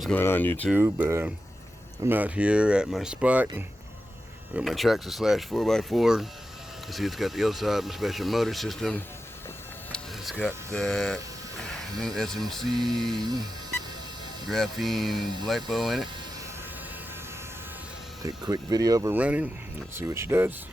What's going on, YouTube? I'm out here at my spot with my Traxxas Slash 4x4. You see it's got the LSOP special motor system. It's got that new SMC graphene lipo in it. Take a quick video of her running. Let's see what she does.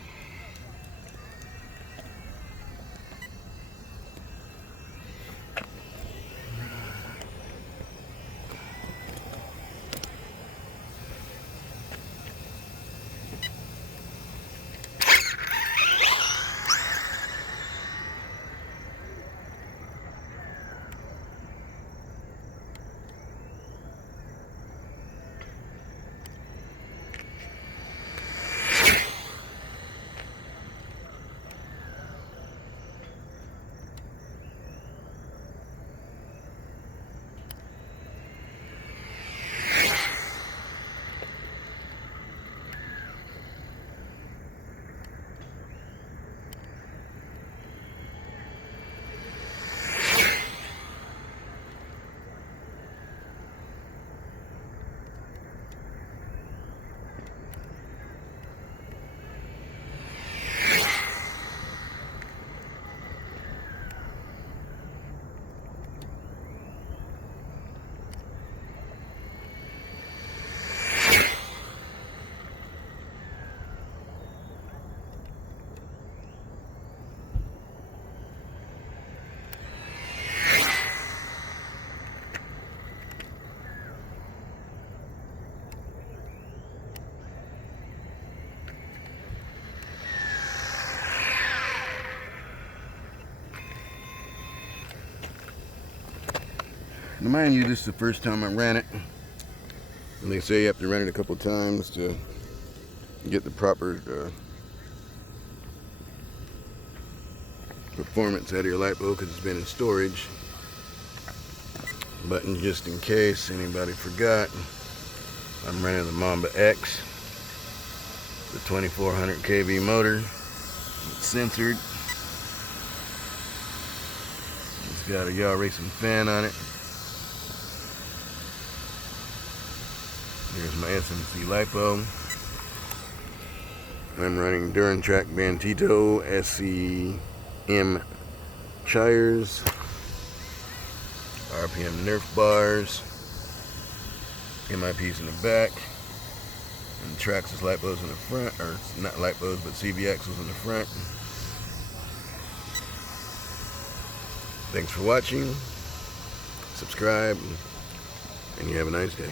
Now mind you, this is the first time I ran it. And they say you have to run it a couple times to get the proper performance out of your lipo, because it's been in storage. But just in case anybody forgot, I'm running the Mamba X, the 2400 kV motor. It's censored. It's got a yaw racing fan on it. Here's my SMC lipo. I'm running Track Bantito SCM chires, RPM Nerf bars, MIPs in the back, and Traxxas lipos in the front, or not lipos but CV axles in the front. Thanks for watching. Subscribe, and you have a nice day.